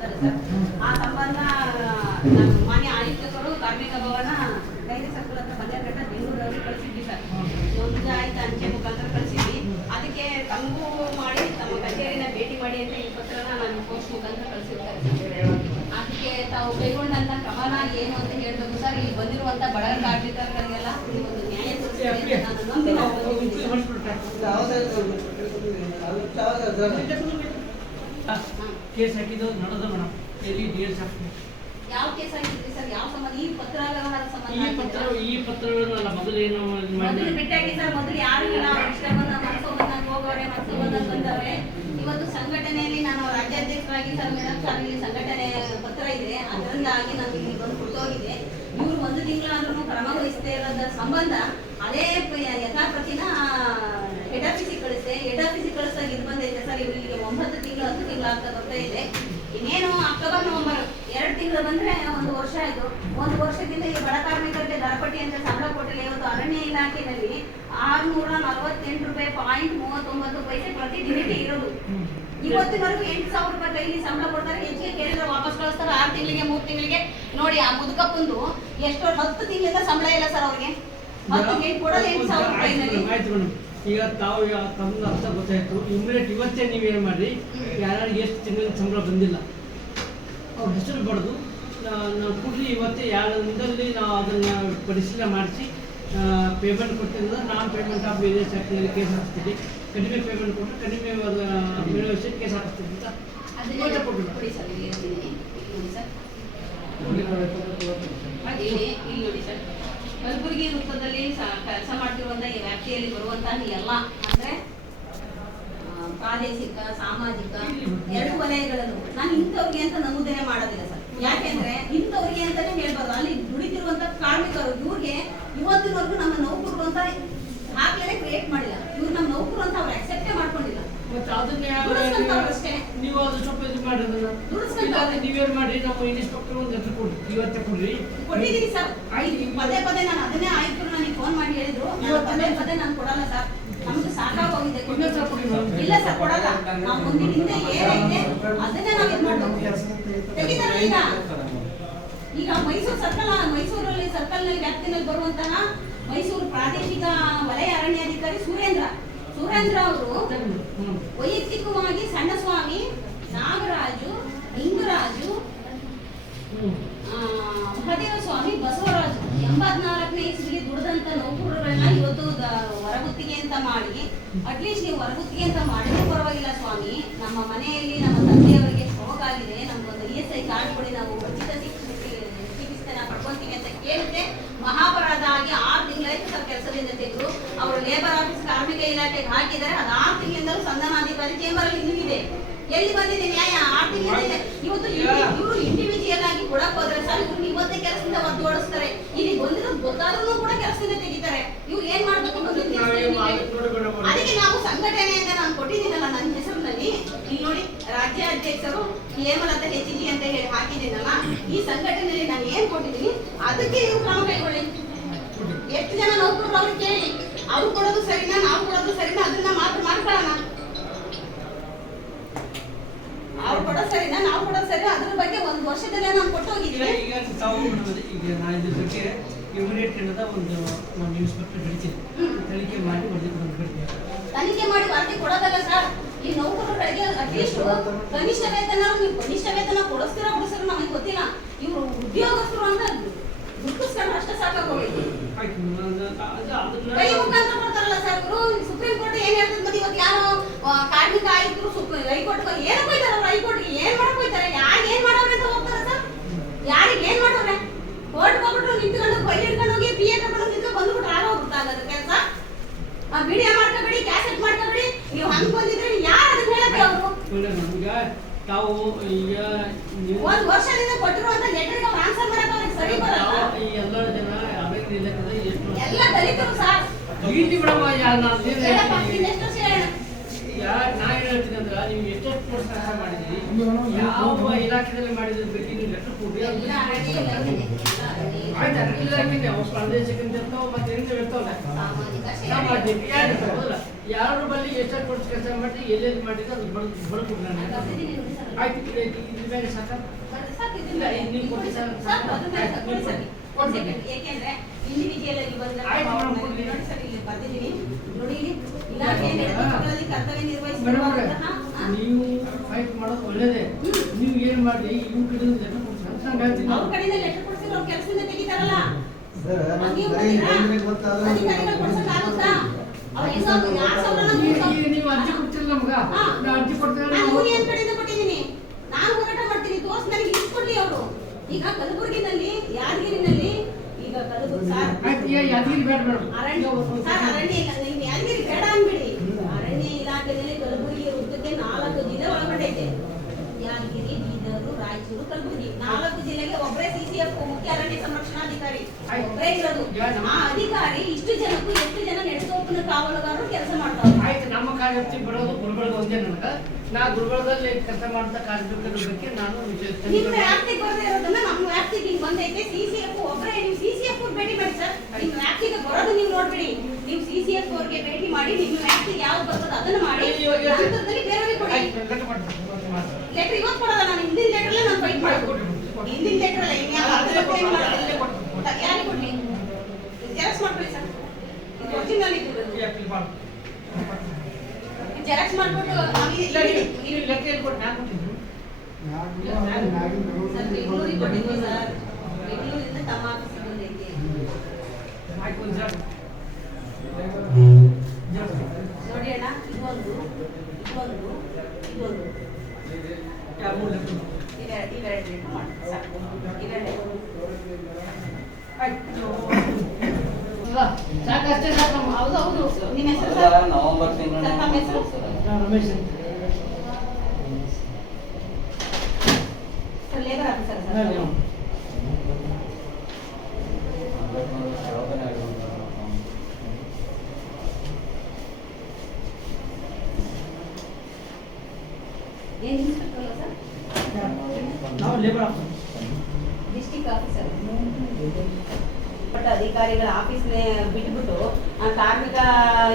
Sir. ಆ ಸಂಬಂಧ ಮಾನ್ಯ ಆಯುಕ್ತರು ಕಾರ್ಮಿಕ ಭವನ ಡೈರಿ ಸರ್ಕಲ್ ಹತ್ರ ಬೆಂಗಳೂರಲ್ಲಿ ಕಳಿಸಿದ್ವಿ ಸರ್. ಒಂದು ಆಯ್ತು ಅಂಚೆ ಮುಖಾಂತರ ಕಳಿಸಿದ್ವಿ. ಅದಕ್ಕೆ ತಮಗೂ ಮಾಡಿ ತಮ್ಮ ಕಚೇರಿನ ಭೇಟಿ ಮಾಡಿ ಅಂತ ಈ ಪತ್ರನ ನಾನು ಪೋಸ್ಟ್ ಮುಖಾಂತರ ಕಳಿಸಿರ್ತಾರೆ ಅದಕ್ಕೆ ತಾವು ಕೈಗೊಂಡಂತ ಕ್ರಮನ ಏನು ಅಂತ ಹೇಳ್ಬೇಕು ಸರ್. ಇಲ್ಲಿ ಬಂದಿರುವಂತ ಬಡ ಕಾರ್ಮಿಕರಿಗೆಲ್ಲ ಒಂದು ನ್ಯಾಯ ಅಂತ. ಕೇಸ್ ಹಾಕಿದ್ದು ನಡೆದ ಮೇಡಮ್. ಎಲ್ಲಿ ಡಿ ಎಸ್ ಎಫ್ ಯಾವ ಕೇಸ್ ಆಗಿದ್ರಿ ಸರ್? ಯಾವ ಸಂಬಂಧ? ಈ ಪತ್ರ ವ್ಯವಹಾರ ಸಂಬಂಧ ಈ ಪತ್ರ ಈ ಪತ್ರಗಳನ್ನ ಮೊದಲು ಏನು ಮೊದಲು ಮಾಡಿ ಬಿಟ್ಟಾಗಿ ಸರ್ ಮೊದಲು ಯಾರು ಇಲ್ಲ. ಇಷ್ಟ ಬಂದ ಮನಸ್ಸು ಬಂದಾಗ ಹೋಗೋರೆ ಮನಸ್ಸು ಬಂದಾಗ ಬಂದವ್ರೆ. ಇವತ್ತು ಸಂಘಟನೆಯಲ್ಲಿ ನಾನು ರಾಜ್ಯಾಧ್ಯಕ್ಷರಾಗಿ ಸರ್ ಮೇಡಮ್ ಸರ್ ಇಲ್ಲಿ ಸಂಘಟನೆ ಪತ್ರ ಇದೆ. ಅದರಿಂದಾಗಿ ನಾನು ಇಲ್ಲಿ ಬಂದು ಕೂತೋಗಿದೆ ಇವ್ರು ಒಂದು ತಿಂಗಳಾದ್ರೂ ಕ್ರಮ ವಹಿಸದೇ ಇರೋದ್ರ ಸಂಬಂಧ ಅದೇ ಯಥಾಪ್ರತಿನ ಹೆಡ್ ಆಫೀಸಿಗೆ ಎಡಾಫೀಸಿ ಹೆಡ್ ಆಫೀಸಿಗೆ ಕಳಿಸ್ದಾಗ ಇದು ಬಂದೈತೆ ಸರ್ ಇವರಿಗೆ ಒಂಬತ್ತು ತಿಂಗಳು ಹತ್ತು ತಿಂಗಳು ಅಂತ ಬರ್ತಾ ಇದೆ. ಇನ್ನೇನು ಅಕ್ಟೋಬರ್ ನವೆಂಬರ್ ಎರಡು ತಿಂಗಳು ಬಂದ್ರೆ ಒಂದು ವರ್ಷ ಆಯ್ತು. ಒಂದು ವರ್ಷದಿಂದ ಈ ಬಡ ಕಾರ್ಮಿಕರಿಗೆ ದರಪಟ್ಟಿ ಅಂತ ಸಂಬಳ ಕೊಟ್ಟಿಲ್ಲ. ಇವತ್ತು ಅರಣ್ಯ ಇಲಾಖೆಯಲ್ಲಿ ಆರ್ನೂರ ನಲವತ್ತೆಂಟು ರೂಪಾಯಿ ಪಾಯಿಂಟ್ ಮೂವತ್ತೊಂಬತ್ತು ಪೈಸೆ ಪ್ರತಿ ದಿನಕ್ಕೆ ಇರೋದು. ಇವತ್ತಿನವರೆಗೂ ಎಂಟು ಸಾವಿರ ರೂಪಾಯಿ ಕೈಲಿ ಸಂಬಳ ಕೊಡ್ತಾರೆ. ಹೆಚ್ಚಿಗೆ ಕೇಳಿದ್ರೆ ವಾಪಸ್ ಕಳಿಸ್ತಾರೆ. ಆರು ತಿಂಗಳಿಗೆ ಮೂರು ತಿಂಗಳಿಗೆ. ನೋಡಿ ಆ ಮುದುಕಪ್ಪಂದು ಎಷ್ಟೋ ಹತ್ತು ತಿಂಗಳಿಂದ ಸಂಬಳ ಇಲ್ಲ ಸರ್ ಅವ್ರಿಗೆ. ಹತ್ತು ಕೊಡೋದು ಎಂಟು ಸಾವಿರ ರೂಪಾಯಿನಲ್ಲಿ ಮೇಡಮ್ ಈಗ ತಾವು ತಮ್ಮ ತಮ್ಗೆ ಅರ್ಥ ಗೊತ್ತಾಯ್ತು. ಇಮ್ಮಿಡಿಯೇಟ್ ಇವತ್ತೇ ನೀವೇನು ಮಾಡಿ ಯಾರ್ಯಾರಿಗೆ ಎಷ್ಟು ತಿಂಗಳ ಸಂಬಳ ಬಂದಿಲ್ಲ. ಅವ್ರ ಹೆಸರು ಬಡ್ದು ನಾವು ಕೊಡಲಿ ಇವತ್ತೇ ಯಾರಿಂದಲ್ಲಿ ನಾವು ಅದನ್ನು ಪರಿಶೀಲನೆ ಮಾಡಿಸಿ ಪೇಮೆಂಟ್ ಕೊಟ್ಟಿದ್ರೆ ನಾನು ಪೇಮೆಂಟ್ ಆಫ್ ವಿದೇಶ ಹಾಕಿದಲ್ಲಿ ಕೇಸ್ ಹಾಕ್ತೀನಿ ಕಡಿಮೆ ಪೇಮೆಂಟ್ ಕೊಟ್ಟರೆ ಕಡಿಮೆ ಮಿಳವಹಿಸಿ ಕೇಸ್ ಹಾಕ್ತೀನಿ ಅಂತ ಇಲ್ಲಿ ನೋಡಿ ಕೊಟ್ಟಿಲ್ಲ ಕಲಬುರಗಿ ವೃತ್ತದಲ್ಲಿ ಕೆಲಸ ಮಾಡ್ತಿರುವಂತ ಈ ವ್ಯಾಪ್ತಿಯಲ್ಲಿ ಬರುವಂತಹ ಎಲ್ಲ ಅಂದ್ರೆ ಪ್ರಾದೇಶಿಕ, ಸಾಮಾಜಿಕ ಎರಡು ವಲಯಗಳನ್ನು. ನಾನು ಇಂಥವ್ರಿಗೆ ಅಂತ ನಮೂದನೆ ಮಾಡೋದಿಲ್ಲ ಸರ್. ಯಾಕೆಂದ್ರೆ ಇಂಥವ್ರಿಗೆ ಅಂತಾನೆ ಹೇಳ್ಬಾರ್ದು. ಅಲ್ಲಿ ದುಡಿತಿರುವಂತ ಕಾರ್ಮಿಕರು ಇವ್ರಿಗೆ ಇವತ್ತಿನವರೆಗೂ ನಮ್ಮ ನೌಕರು ಅಂತ ಆಗ್ಲೇ ಕ್ರಿಯೇಟ್ ಮಾಡಿಲ್ಲ ಇವ್ರು ನಮ್ಮ ನೌಕರು ಅಂತ ಅವ್ರು ಅಕ್ಸೆಪ್ಟೇ ಮಾಡ್ಕೊಂಡಿಲ್ಲ ಮತ್ತೆ ಅದನ್ನೇ ಅಷ್ಟೇ. ನೀವು ಅದು ಸ್ವಲ್ಪ ಇದು ಮಾಡಿ ಅದನ್ನ. ಇಲ್ಲಾಂದ್ರೆ ನೀವೇನ್ ಮಾಡಿ ನಮ್ಮ ಇನ್ಸ್ಪೆಕ್ಟರ್ ಒಂದು ಹೆಸರು ಕೊಡಿ ಇವತ್ತೇ ಕೊಡ್ರಿ. ಕೊಟ್ಟಿದ್ದೀನಿ ಸರ್. ಆಯ್ತು. ಪದೇ ಪದೇ ನಾನು ಅದನ್ನೇ ಆಯ್ತು ನನಗೆ ಫೋನ್ ಮಾಡಿ ಹೇಳಿದ್ರು. ಪದೇ ಪದೇ ನಾನು ಕೊಡಲ್ಲ ಸರ್. ನಮ್ದು ಸಾಕಾಗೋಗಿದೆ. ಇಲ್ಲ ಸರ್ ಕೊಡಲ್ಲ. ನಾವು ಮುಂದಿನ ಹಿಂದೆ ಏನೈತೆ ಅದನ್ನೇ ನಾವು ಇದು ಮಾಡ್ಬೇಕು. ತೆಗಿತಾರೆ ಈಗ? ಈಗ ಮೈಸೂರು ಸರ್ಕಲ್ ಮೈಸೂರಲ್ಲಿ ಸರ್ಕಲ್ನಲ್ಲಿ ವ್ಯಾಪ್ತಿನಲ್ಲಿ ಬರುವಂತಹ ಮೈಸೂರು ಪ್ರಾದೇಶಿಕ ವಲಯ ಅರಣ್ಯಾಧಿಕಾರಿ ಸುರೇಂದ್ರ. ಸುರೇಂದ್ರ ಅವರು ವೈಯಕ್ತಿಕವಾಗಿ ಸಣ್ಣ ಸ್ವಾಮಿ ನಾಗರಾಜು ಲಿಂಗರಾಜು ಮಹದೇವ ಸ್ವಾಮಿ ಬಸವರಾಜು ಎಂಬತ್ನಾಲ್ಕನೇ ಇಸ್ವಿಲಿ ದುಡಿದಂತ ನೌಕರರನ್ನ ಇವತ್ತು ಹೊರಗುತ್ತಿಗೆ ಅಂತ ಮಾಡಿ ಅಟ್ಲೀಸ್ಟ್ ನೀವು ಹೊರಗುತ್ತಿಗೆ ಅಂತ ಮಾಡಿದ್ರೆ ಪರವಾಗಿಲ್ಲ ಸ್ವಾಮಿ. ನಮ್ಮ ಮನೆಯಲ್ಲಿ ನಮ್ಮ ತಂದೆಯವರಿಗೆ ಸ್ಟ್ರೋಕ್ ಆಗಿದೆ. ನಮ್ಗೊಂದು ಇ ಎಸ್ ಐ ಕಾರ್ಡ್ ಕೊಡಿ ನಾವು ಉಚಿತ ಚಿಕಿತ್ಸೆ ಚಿಕಿತ್ಸೆನ ಪಡ್ಕೊಂತೀವಿ ಅಂತ ಕೇಳಿದ್ರೆ ಮಹಾಪರಾಧ ಆಗಿ ಆರು ತಿಂಗಳಾಯ್ತು ಸರ್ ಕೆಲಸದಿಂದ ತೆಗೆದು. ಅವರು ಲೇಬರ್ ಆಫೀಸ್ ಕಾರ್ಮಿಕ ಇಲಾಖೆಗೆ ಹಾಕಿದ್ದಾರೆ. ಅದು ಆರು ತಿಂಗಳಿಂದಲೂ ಸಂಧಾನಾಧಿಕಾರಿ ಚೇಂಬರ್ ಅಲ್ಲಿ ಇನ್ನೂ ಇದೆ ಎಲ್ಲಿ ಬಂದಿದೆ ನ್ಯಾಯ? ಆರು ತಿಂಗಳಿಂದ ಇವತ್ತು ಇವರು ಇಂಡಿವಿಜುವಲ್ ಆಗಿ ಕೊಡಕ್ ಹೋದ್ರೆ ಸರ್ ಇವ್ರು ಇವತ್ತೇ ಕೆಲಸದಿಂದ ಒದ್ದು ಓಡಿಸ್ತಾರೆ. ಇಲ್ಲಿ ಬಂದಿರೋದು ಗೊತ್ತಾದ್ರೂ ಕೂಡ ಕೆಲಸದಿಂದ ತೆಗಿತಾರೆ. ಇವ್ರು ಏನ್ ಮಾಡ್ಬೇಕು ಅಂತ. ಅದಕ್ಕೆ ನಾವು ಸಂಘಟನೆಯಿಂದ ನಾನು ಕೊಟ್ಟಿದ್ದೀನಲ್ಲ ನನ್ನ ಹೆಸರಿನಲ್ಲಿ. ಇಲ್ಲಿ ನೋಡಿ ರಾಜ್ಯಾಧ್ಯಕ್ಷರು ಹೇಮಲತಾ ಅಂತ ಹೆಚ್ಚಿಗೆ ಅಂತ ಹೇಳಿ ಹಾಕಿದ್ದೀನಲ್ಲ ಈ ಸಂಘಟನೆಯಲ್ಲಿ ನಾನು ಏನ್ ಕೊಟ್ಟಿದ್ದೀನಿ ಅದಕ್ಕೆ ನೀವು ಕ್ರಮ ಕೈಗೊಳ್ಳಿ? ಎಷ್ಟು ಜನ ನೌಕರರು ಅವ್ರಿಗೆ ಕೇಳಿ ಅವ್ರು ಕೊಡೋದು ಸರಿನಾ ನಾವು ಕೊಡೋದು ಸರಿನಾ ಅದನ್ನ ಮಾತ್ರ ಮಾಡ್ಕೊಳ್ಳೋಣ. ಅವ್ರು ಕೊಡೋದು ಸರಿನಾ ನಾವು ಕೊಡೋದು ಸರಿ ಅದ್ರ ಬಗ್ಗೆ ಒಂದು ವರ್ಷದಲ್ಲೇ ನಾನು ಕೊಟ್ಟು ಹೋಗಿದ್ದೀನಿ ಈಗ ತಾವು ನೋಡೋದು ಈಗ ನಾನು ಇದ್ರ ಬಗ್ಗೆ ಇಮಿಡಿಯೇಟ್ ಏನದ ಒಂದು ನಮ್ಮ ಇನ್ಸ್ಪೆಕ್ಟರ್ ಹಿಡಿತೀನಿ ತನಿಖೆ ಮಾಡಿ ವರದಿ ಕೊಡೋದು ಬಿಡ್ತೀವಿ ತನಿಖೆ ಮಾಡಿ ವರದಿ ಕೊಡೋದಲ್ಲ ಸರ್ ಈ ನೌಕರರಿಗೆ ಅಟ್ಲೀಸ್ಟ್ ಕನಿಷ್ಠ ವೇತನ ನೀವು ಕನಿಷ್ಠ ವೇತನ ಕೊಡಿಸ್ತೀರಾ ಕೊಡಿಸ್ತೀರಾ ನಮಗೆ ಗೊತ್ತಿಲ್ಲ. ಇವರು ಉದ್ಯೋಗಸ್ಥರು ಅಂತ ದುಡ್ಡಿಸ್ಕೊಂಡು ಅಷ್ಟೇ ಸಾಕಾಗೋಗಿದೆ ಕೈ ಮುಖಾಂತರ ಕೊಡ್ತಾರಲ್ಲ ಸರ್ ಇವರು ಸುಪ್ರೀಂ ಕೋರ್ಟ್ ಏನ್ ಹೇಳ್ತದೆ ಮತ್ತೆ ಇವತ್ತು ಯಾರು ಕಾರ್ಮಿಕ ಆಯುಕ್ತರು ಸುಪ್ರೀಂ ಹೈಕೋರ್ಟ್ ಏನ್ ಹೋಯ್ತಾರ ಹೈಕೋರ್ಟ್ ಹೈಕೋರ್ಟ್ಗೆ ಏನ್ ಮಾಡಕ್ ಹೋಯ್ತಾರೆ ಯಾರು ಏನ್ ಮಾಡವ್ರೆ ಅಂತ ಹೋಗ್ತಾರ ಸರ್ ಯಾರಿಗೆ ಏನ್ ಮಾಡೋರೆ? ಕೋರ್ಟ್ ಹೋಗ್ಬಿಟ್ರು ನಿಂತ್ಕೊಂಡು ಕೈ ಹಿಡ್ಕೊಂಡು ಹೋಗಿ ಬಿ ಎ ತಗೊಂಡು ನಿಂತ್ಕೊಂಡು ಬಂದ್ಬಿಟ್ರೆ ಆಗೋಗ್ಬಿಡ್ತಾ ಕೆಲಸ. ಆ ಮಾಡ್ಕೊಬೇಡಿ ಕ್ಯಾಸೆಟ್ ಮಾಡ್ಕೊಬೇಡಿ ನೀವು ಹಂಗ್ ಬಂದಿದ್ರೆ ಯಾರು ಅದನ್ನ ಹೇಳಕ್ಕೆ ಅವರು ಒಳ್ಳೆ ನಮ್ಗೆ. ತಾವು ಈಗ ನೀವು ಒಂದ್ ವರ್ಷದಿಂದ ಕೊಟ್ಟಿರುವಂತ ಲೆಟರ್ಗೆ ಅವ್ರು ಆನ್ಸರ್ ಮಾಡಕ್ ಅವ್ರಿಗೆ ಸರಿ ಬರಲ್ಲ. ಈ ಎಲ್ಲ ಜನ ಇಲಾಖೆದ ಎಷ್ಟು ಎಲ್ಲ ಸರ್. ಬಿಡಮ್ಮ ನಾನು ನಾ ಏನ್ ಹೇಳ್ತೀನಿ ಅಂದ್ರೆ ನೀವು ಎಷ್ಟೆಷ್ಟು ಕೋರ್ಸ್ ಕೆಲಸ ಮಾಡಿದ್ದೀರಿ? ಯಾವ ಇಲಾಖೆದಲ್ಲಿ ಮಾಡಿದ್ರ ಬಗ್ಗೆ ನೀವು ಲೆಟರ್ ಕೊಡಿ ಇಲಾಖೆ. ಅವು ಅಂತ ಇರ್ತಾವ ಮತ್ತೆ ಹೆಂಗೆ ಇರ್ತಾವಲ್ಲ ಸಾಮಾಜಿಕ ಯಾರು ಇರ್ತಾವ ಹೌದಲ್ಲ ಯಾರ ಬಳಿ ಎಷ್ಟು ಕೊಡ್ಸ್ ಕೆಲಸ ಮಾಡಿ ಎಲ್ಲೆಲ್ಲಿ ಮಾಡಿದ್ರೆ ಅದು ನಾನು ನೋಡಿ ಸರ್. ಆಯ್ತು ಇದ್ರೆ ಮೇಲೆ ಸಾಕ? ಸರ್, ಇಲ್ಲ, ಇದು ನೀವು ಕೊಡಿ ಸರ್. ಕೊಡಿ. ಕೊಡಿ ಕೊಡಿ. ಏಕೆಂದ್ರೆ ಇಂಡಿವಿಜುವಲ್ ಆಗಿ ಬಂದ್ರೆ ನೋಡಿ ಸರ್ ಇಲ್ಲಿ ಬರ್ತಿದ್ದೀನಿ ನೋಡಿ ಇಲ್ಲಿ ಕರ್ತವ್ಯ ಫೈಟ್ ಮಾಡೋದು ಒಳ್ಳೇದೇ. ನೀವು ಏನು ಮಾಡಿ ಇವ್ರ ಕಡೆಯಿಂದ ಕೊಡ್ತೀನಿ ಕೊಡ್ಸಿ ಅಂತ ನಂಗೆ ಹೇಳ್ತೀನಿ. ಅವ್ರ ಕಡೆಯಿಂದ ಲೆಟರ್ ಕೊಡ್ಸಿದ್ರೆ ಅವ್ರ ಕೆಲಸದಿಂದ ತೆಗಿತಾರಲ್ಲ. ಸರ್, ಅಧಿಕಾರಿಗಳು ಕೊಡ್ಸಕ್ಕಾಗುತ್ತಾ? ನೀವು ಅರ್ಜಿ ಕೊಡ್ತಿರಲ್ಲ ನಮ್ಗ ಅರ್ಜಿ ಕೊಡ್ತೇವೆ ನಾನು ಹೋರಾಟ ಮಾಡ್ತೀನಿ. ತೋರ್ಸ್ ನನಗೆ ಲಿಸ್ಟ್ ಕೊಡ್ಲಿ ಅವರು. ಈಗ ಕಲಬುರಗಿನಲ್ಲಿ ಯಾದಗಿರಿನಲ್ಲಿ ಈಗ ಕಲಬುರಗಿ ಯಾದಗಿರಿ ಬೇಡ ಮೇಡಮ್. ಅರಣ್ಯ ಸರ್ ಅರಣ್ಯ ಇಲ್ಲ. ನೀವು ಯಾದಗಿರಿ ಬೇಡ ಅನ್ಬಿಡಿ ಅರಣ್ಯ ಇಲಾಖೆಯಲ್ಲಿ ಕಲಬುರಗಿ ವೃತ್ತಕ್ಕೆ ನಾಲ್ಕು ಜಿಲ್ಲೆ ಒಳಗೊಂಡೈತೆ ಯಾದಗಿರಿ ಬೀದರು ರಾಯಚೂರು ಕಲಬುರಗಿ. ನಾಲ್ಕು ಜಿಲ್ಲೆಗೆ ಒಬ್ಬರೇ ಸಿಸಿಎಫ್ ಮುಖ್ಯ ಅರಣ್ಯ ಸಂರಕ್ಷಣಾಧಿಕಾರಿ. ಆ ಅಧಿಕಾರಿ ಇಷ್ಟು ಜನಕ್ಕೂ ಎಷ್ಟು ಜನ ನೆಡ್ಸೋಪನ ಕಾವಲುಗಾರರು ಕೆಲಸ ಮಾಡ್ತಾರೆ? ಆಯ್ತು ನಮ್ಮ ಕಾರ್ಯದರ್ಶಿ ಬರೋದು ಗುಲ್ಬರ್ಗ ಒಂದೇ ನನಗೆ. ನಾ ಗುಲ್ಬರ್ಗದಲ್ಲಿ ಕೆಲಸ ಮಾಡ್ತಾ ಕಾರ್ಮಿಕರ ಬಗ್ಗೆ ನಾನು ನಿಮ್ಮ ತಿಳಿಸ್ಬೇಕು. ವ್ಯಾಪ್ತಿಗೆ ಬರದೇ ಇರೋದನ್ನ ನಮ್ಮ ವ್ಯಾಪ್ತಿಗೆ ಹಿಂಗ್ ಬಂದೈತೆ. ಸಿಸಿಎಫ್ ಒಬ್ಬರೇ ನೀವು ಸಿಸಿಎಫ್ ಭೇಟಿ ಮಾಡಿ ಸರ್. ನಿಮ್ಮ ವ್ಯಾಪ್ತಿಗೆ ಬರೋದು ನೀವು ನೋಡ್ಬಿಡಿ. ನೀವು ಸಿಸಿಎಫ್ ಅವ್ರಿಗೆ ಭೇಟಿ ಮಾಡಿ ನಿಮ್ಮ ವ್ಯಾಪ್ತಿಗೆ ಯಾವ್ದು ಬರ್ತದ ಅದನ್ನ ಮಾಡಿ. ನಂತರದಲ್ಲಿ ಬೇರೆಯವ್ರಿಗೆ ಕೊಡಿ. ಲೆಟರ್ ಇವತ್ತು ನಾನು ಹಿಂದಿನ ಲೆಟರ್ಲೆ ನಾನು ಫೈಟ್ ಮಾಡ್ಕೊಡಿ ಹಿಂದಿನ ಲೆಟರ್ ಅಲ್ಲ ಇನ್ಯಾವ ಅದೇ ಅದೇ ಕೊಡು, ಕೊಟ್ಟು ಅದೇ ಕೊಡು. ಯಾರಿಗೆ ಕೊಡ್ಲಿ ಜೆರಾಕ್ಸ್ ಮಾಡ್ಕೊಳ್ಳಿ ಸರ್ ಇದು ಒರಿಜಿನಲ್ ಇದ್ದು ಈ ಅಪ್ಪೀಲ್ ಮಾಡು. ಜೆರಾಕ್ಸ್ ಮಾಡ್ಬಿಟ್ಟು ಇಲ್ಲ, ನೀವು- ಲೆಕ್ಕ ಎಲ್ಲಿ ಕೊಟ್ಟು ನಾನು ಕೊಟ್ಟಿದ್ದು? ಬೆಂಗಳೂರಿಗೆ ಕೊಟ್ಟಿದ್ವಿ ಸರ್ ಬೆಂಗಳೂರಿಂದ ತಮ್ಮ ಆಫೀಸಿಗೆ ಬಂದೈತಿ ಆಯ್ತು, ಒಂದು ಜರ. ಜರ. ನೋಡಿ ಅಣ್ಣ ಇದೊಂದು ಇದೊಂದು ಇದೊಂದು ಯಾವ ಮೂರು ಲೆಕ್ಕ? ಇವೆರಡು ಇವೆರಡು ಲೆಕ್ಕ ಮಾಡಿ ಸಾಕು ಇವೆರಡು ಆಯ್ತು. ಅಲ್ಲ, ಸಾಕಷ್ಟೇ ಸಾಕು ಹೌದು ಹೌದು ನಿಮ್ಮ ಹೆಸರು ಮೊದಲ ಸರ್ ನವೆಂಬರ್ ತಿಂಗಳು ಸರ್, ತಮ್ಮ ಹೆಸರು? ನಾನು ರಮೇಶ್ ಅಂತ. ಸರ್ ಲೇಬರ್ ಆಫೀಸರ್ ನಾನು ಸರ್ ನೀವು. ಏನು ಇನ್ಸ್ಪೆಕ್ಟರ್ ಅಲ್ಲ ಸರ್ ನಾವು labour officer. District officer but ಅಧಿಕಾರಿಗಳ ಆಫೀಸ್ನೇ ಬಿಟ್ಬಿಟ್ಟು ಆ ಕಾರ್ಮಿಕ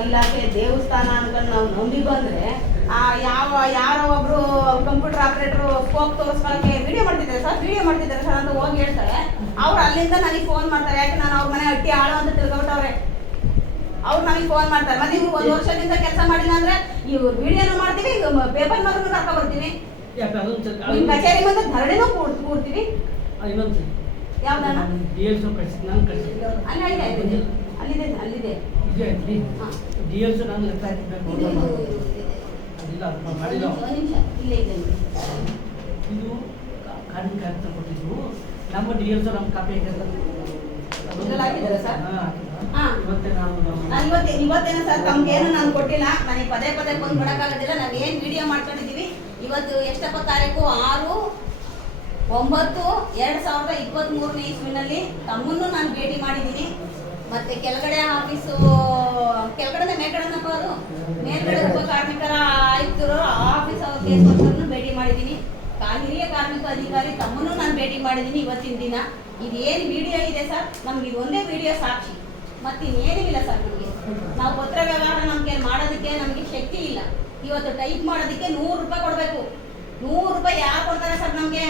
ಇಲಾಖೆ ದೇವಸ್ಥಾನ ಅನ್ಕೊಂಡು ನಾವು ನಂಬಿ ಬಂದ್ರೆ ಆ ಯಾವ ಯಾರೋ ಒಬ್ರು ಕಂಪ್ಯೂಟರ್ ಆಪರೇಟರ್ ಸ್ಕೋಪ್ ತೋರಿಸ್ಕೊಳಕ್ಕೆ ವಿಡಿಯೋ ಮಾಡ್ತಿದ್ದಾರೆ ಸರ್. ವಿಡಿಯೋ ಮಾಡ್ತಿದ್ದಾರೆ ಸರ್ ಅಂತ ಹೋಗಿ ಹೇಳ್ತಾರೆ. ಅವ್ರು ಅಲ್ಲಿಂದ ನನಗೆ ಫೋನ್ ಮಾಡ್ತಾರೆ. ಯಾಕೆ ನಾನು ಅವ್ರ ಮನೆ ಅಟ್ಟಿ ಆಳು ಅಂತ ತಿಳ್ಕೊಬಿಟ್ಟವ್ರೆ ಅವ್ರು. ನಮಗೆ ಫೋನ್ ಮಾಡ್ತಾರೆ. ಮತ್ತೆ ಇವ್ರು ಒಂದು ವರ್ಷದಿಂದ ಕೆಲಸ ಮಾಡಿಲ್ಲ ಅಂದ್ರೆ ಇವ್ರು ವಿಡಿಯೋನು ಮಾಡ್ತೀವಿ ಪೇಪರ್ ಮಾರ್ಗೂ ಕರ್ಕೊ ಬರ್ತೀವಿ. ಸ್ವಲ್ಪ- ಕಚೇರಿ ಮುಂದೆ ಧರಣಿನೂ ಕೂಡ್ ಕೂಡ್ತೀವಿ. ಯಾವ್ದಣ್ಣ. ಅಲ್ಲಿದೆ ಅಲ್ಲಿದೆ. ಇದೆ ಹಾ. ಡಿ ಎಲ್ ನಾನು ಇದು ಕಾರ್ಮಿಕ ಆಯುಕ್ತ ಕೊಟ್ಟಿದ್ದು ನಮ್ಮ ಡಿ ಎಲ್ ನಮ್ಮ ಕಾಪಿ ಇವತ್ತೇನ ಸರ್ ತಮ್ಗೇನು ನಾನು ಕೊಟ್ಟಿಲ್ಲ. ನನಗೆ ಪದೇ ಪದೇ ಬಂದು ಕೊಡಕ್ಕಾಗೋದಿಲ್ಲ ನಾವು ಏನು ವಿಡಿಯೋ ಮಾಡ್ಕೊಂಡಿದ್ದೀವಿ? ಇವತ್ತು ಎಷ್ಟಪ್ಪ ತಾರೀಕು? ಆರು ಒಂಬತ್ತು ಎರಡು ಸಾವಿರದ ಇಪ್ಪತ್ತ್ಮೂರನೇ ಇಸ್ವಿನಲ್ಲಿ ತಮ್ಮನ್ನು ನಾನು ಭೇಟಿ ಮಾಡಿದ್ದೀನಿ. ಮತ್ತೆ ಕೆಳಗಡೆ ಆಫೀಸು ಕೆಳಗಡೆ ಮೇಲ್ಗಡೆನಪ್ಪ ಅದು ಮೇಲ್ಗಡೆ ಉಪ ಕಾರ್ಮಿಕರ ಆಯುಕ್ತರು ಆಫೀಸ್ ಅವ್ರ ಕೇಸ್ ಭೇಟಿ ಮಾಡಿದ್ದೀನಿ ಹಿರಿಯ ಕಾರ್ಮಿಕ ಅಧಿಕಾರಿ ತಮ್ಮನ್ನು ನಾನು ಭೇಟಿ ಮಾಡಿದ್ದೀನಿ ಇವತ್ತಿನ ದಿನ. ಇದೇನು ವಿಡಿಯೋ ಇದೆ ಸರ್? ನಮ್ಗೆ ಇದೊಂದೇ ವಿಡಿಯೋ ಸಾಕ್ಷಿ. ಮತ್ತೆ ಇನ್ನೇನೂ ಇಲ್ಲ ಸರ್ ನಮಗೆ. ನಾವು ಪತ್ರ ವ್ಯವಹಾರ ನಮಗೆ ಮಾಡೋದಕ್ಕೆ ನಮಗೆ ಶಕ್ತಿ ಇಲ್ಲ. ಇವತ್ತು ಟೈಪ್ ಮಾಡೋದಕ್ಕೆ ನೂರು ರೂಪಾಯಿ ಕೊಡಬೇಕು. ನೂರು ರೂಪಾಯಿ ಯಾರು ಕೊಡ್ತಾರೆ ಸರ್ ನಮಗೆ?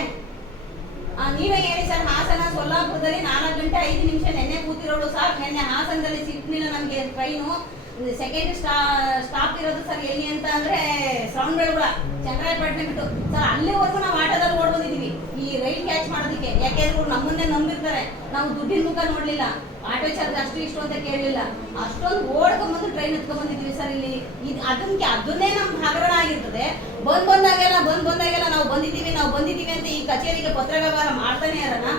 ನೀವೇ ಹೇಳಿ ಸರ್, ಹಾಸನ ಸೊಲ್ಲಾಪುರದಲ್ಲಿ ನಾಲ್ಕು ಗಂಟೆ ಐದು ನಿಮಿಷ ನೆನ್ನೆ ಕೂತಿರೋಳು ಸರ್. ನೆನ್ನೆ ಹಾಸನದಲ್ಲಿ ಸಿಗ್ಲಿಲ್ಲ ನಮಗೆ ಟ್ರೈನು ಸೆಕೆಂಡ್ ಸ್ಟಾ ಸ್ಟಾಪ್ ಇರೋದು ಸರ್ ಎಲ್ಲಿ ಅಂತ ಅಂದ್ರೆ ಶ್ರವಣ ಬೆಳಗುಳ ಚಂದ್ರಾಯಪಟ್ಟಣ ಬಿಟ್ಟು. ಸರ್, ಅಲ್ಲಿವರೆಗೂ ನಾವು ಆಟೋದಲ್ಲಿ ಓಡ್ ರೈಲ್ ಕ್ಯಾಚ್ ಮಾಡೋದಕ್ಕೆ. ಯಾಕೆಂದ್ರೆ ಅವ್ರು ನಮ್ಮನ್ನೇ ನಂಬಿರ್ತಾರೆ. ನಾವು ದುಡ್ಡಿನ ಮುಖ ನೋಡ್ಲಿಲ್ಲ. ಆಟೋ ಚಾರ್ಜ್ ಅಷ್ಟು ಇಷ್ಟು ಅಂತ ಕೇಳಲಿಲ್ಲ. ಅಷ್ಟೊಂದು ಓಡ್ಕೊಂಡ್ಬಂದು ಟ್ರೈನ್ ಎತ್ಕೊಂಡ್ಬಂದಿದ್ವಿ ಸರ್ ಇಲ್ಲಿ. ಇದು ಅದಕ್ಕೆ ಅದನ್ನೇ ನಮ್ ಹಗರಣ ಆಗಿರ್ತದೆ. ಬಂದ್ ಬಂದಾಗೆಲ್ಲ ಬಂದ್ ಬಂದಾಗೆಲ್ಲ ನಾವು ಬಂದಿದ್ದೀವಿ ನಾವು ಬಂದಿದ್ದೀವಿ ಅಂತ ಈ ಕಚೇರಿಗೆ ಪತ್ರ ವ್ಯವಹಾರ ಮಾಡ್ತಾನೆ ಇರೋಣ.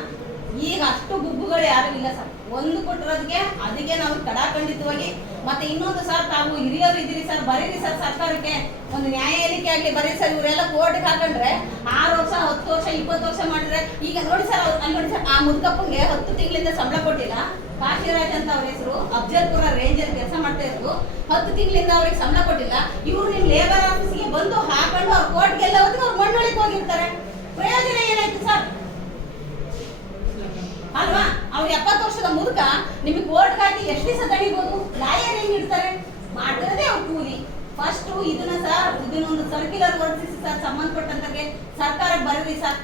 ಈಗ ಅಷ್ಟು ಗುಬ್ಬುಗಳು ಯಾರು ಇಲ್ಲ ಸರ್ ಒಂದು ಕೊಟ್ಟಿರೋದಕ್ಕೆ ಅದಕ್ಕೆ ನಾವು ಕಡಾಖಂಡಿತವಾಗಿ ಮತ್ತೆ ಇನ್ನೊಂದು ಸರ್ ತಾವು ಹಿರಿಯರು ಇದ್ದೀರಿ ಸರ್ ಬರೀರಿ ಸರ್ ಸರ್ಕಾರಕ್ಕೆ. ಒಂದು ನ್ಯಾಯ ಏರಿಕೆ ಆಗಲಿ, ಬರೀ ಸರ್ ಇವರೆಲ್ಲ ಕೋರ್ಟ್ಗೆ ಹಾಕೊಂಡ್ರೆ ಆರು ವರ್ಷ, ಹತ್ತು ವರ್ಷ, ಇಪ್ಪತ್ತು ವರ್ಷ ಮಾಡಿದ್ರೆ, ಈಗ ನೋಡಿ ಸರ್ ಅಲ್ಲಿ ನೋಡಿ ಸರ್ ಆ ಮುದ್ಕಪ್ಪಂಗೆ ಹತ್ತು ತಿಂಗಳಿಂದ ಸಂಬಳ ಕೊಟ್ಟಿಲ್ಲ. ಕಾಶಿರಾಜ್ ಅಂತ ಅವ್ರ ಹೆಸರು, ಅಫ್ಜಲ್ಪುರ ಅಲ್ಲಿ ಕೆಲಸ ಮಾಡ್ತಾ ಇದ್ರು ಹತ್ತು ತಿಂಗಳಿಂದ ಅವ್ರಿಗೆ ಸಂಬಳ ಕೊಟ್ಟಿಲ್ಲ. ಇವ್ರು ನಿಮ್ ಲೇಬರ್ ಆಫೀಸ್ಗೆ ಬಂದು ಹಾಕೊಂಡು ಅವ್ರ ಕೋರ್ಟ್ಗೆಲ್ಲ ಹೊತ್ತಿಗೆ ಎಷ್ಟು ದಿವಸ ತಡಿಬೋದು ಲಾಯರ್ ಹೆಂಗ್ ಇಡ್ತಾರೆ? ಮಾಡಿರೋದೇ ಅವ್ರ ಕೂಲಿ. ಫಸ್ಟ್ ಇದನ್ನ ಸರ್ ಇದನ್ನೊಂದು ಸರ್ಕ್ಯುಲರ್ ಹೊರಡಿಸಿ ಸರ್ ಸಂಬಂಧಪಟ್ಟಂತಕ್ಕೆ ಸರ್ಕಾರ ಬರಲಿ ಸರ್.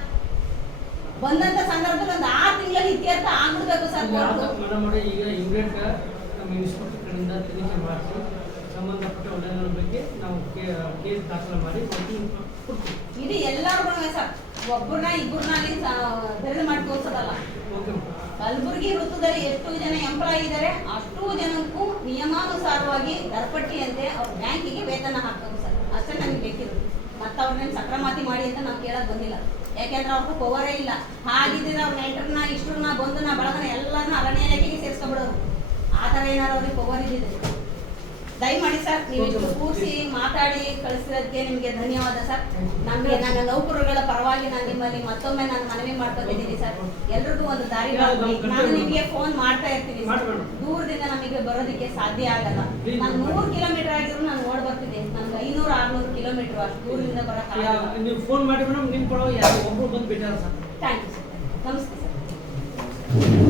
ಬಂದಂತ ಸಂದರ್ಭದಲ್ಲಿ ಒಂದು ಆರು ತಿಂಗಳಲ್ಲಿ ಇತ್ಯರ್ಥ ಆಗ್ಬಿಡ್ಬೇಕು ಸರ್ ಈಗ ಇಂಗ್ಲೆಂಡ್ ನಮ್ಮ ಇನ್ಸ್ಪೆಕ್ಟರ್ ಕಡೆಯಿಂದ ತನಿಖೆ ಮಾಡಿಸಿ ಸಂಬಂಧಪಟ್ಟ ಒಳ್ಳೆಯದ್ರ ಬಗ್ಗೆ ನಾವು ಕೇಸ್ ದಾಖಲೆ ಮಾಡಿ ಕೊಡ್ತೀವಿ. ಇಡೀ ಎಲ್ಲರಿಗೂ ಸರ್ ಒಬ್ಬರನ್ನ ಇಬ್ಬರನ್ನ ಬೆರಳು ಮಾಡಿ ತೋರಿಸೋದಲ್ಲ. ಓಕೆ ಕಲಬುರಗಿ ವೃತ್ತದಲ್ಲಿ ಎಷ್ಟು ಜನ ಎಂಪ್ಲಾಯ್ ಇದ್ದಾರೆ, ಅಷ್ಟು ಜನಕ್ಕೂ ನಿಯಮಾನುಸಾರವಾಗಿ ದರ್ಪಟ್ಟಿಯಂತೆ ಅವ್ರ ಬ್ಯಾಂಕಿಗೆ ವೇತನ ಹಾಕೋದು ಸರ್. ಅಷ್ಟೇ ನಮ್ಗೆ ಬೇಕಿರೋದು. ಮತ್ತೆ ಅವ್ರನ್ನ ಸಕ್ರಮಾತಿ ಮಾಡಿ ಅಂತ ನಾವು ಕೇಳೋದು ಬಂದಿಲ್ಲ. ಯಾಕೆಂದ್ರೆ ಅವ್ರಿಗೂ ಪವರೇ ಇಲ್ಲ. ಹಾಗಿದ್ರೆ ಅವ್ರ ನೆಂಟರ್ನ ಇಷ್ಟರನ್ನ, ಬಂಧುನ, ಬಳಗನ ಎಲ್ಲರನ್ನ ಅರಣ್ಯ ಇಲಾಖೆಗೆ ಸೇರಿಸ್ಕೊಂಡ್ಬಿಡೋರು. ಆ ಥರ ಏನಾರು ಅವ್ರಿಗೆ ಪವರ್ ಇದ್ದಿದೆ ದಯಮಾಡಿ ಸರ್ ನೀವು ಇಷ್ಟು ಕೂರಿಸಿ ಮಾತಾಡಿ ಕಳಿಸಿರೋದಕ್ಕೆ ನಿಮಗೆ ಧನ್ಯವಾದ ಸರ್. ನಮಗೆ ನನ್ನ ನೌಕರರುಗಳ ಪರವಾಗಿ ನಾನು ನಿಮ್ಮಲ್ಲಿ ಮತ್ತೊಮ್ಮೆ ನಾನು ಮನವಿ ಮಾಡ್ಕೊಂಡಿದ್ದೀನಿ ಸರ್. ಎಲ್ರಿಗೂ ಒಂದು ದಾರಿ. ನಾನು ನಿಮಗೆ ಫೋನ್ ಮಾಡ್ತಾ ಇರ್ತೀನಿ ದೂರದಿಂದ ನಮಗೆ ಬರೋದಕ್ಕೆ ಸಾಧ್ಯ ಆಗಲ್ಲ. ನಾನು. ನೂರು ಕಿಲೋಮೀಟರ್ ಆಗಿದ್ರು ನಾನು ಓಡ್ ಬರ್ತೀನಿ ನನ್ಗೆ ಐನೂರು ಆರ್ನೂರು ಕಿಲೋಮೀಟರ್ ಅಷ್ಟು ದೂರದಿಂದ ಬರೋಕ್ಕಾಗಲ್ಲ ನೀವು ಫೋನ್ ಮಾಡಿ ಮೇಡಮ್ ನಿಮ್ಮ ಪರವಾಗಿ ಯಾರು ಒಬ್ಬರು ಬಂದು ಬಿಟ್ಟಾರ ಸರ್. ಥ್ಯಾಂಕ್ ಯು ಸರ್ ನಮಸ್ತೆ ಸರ್.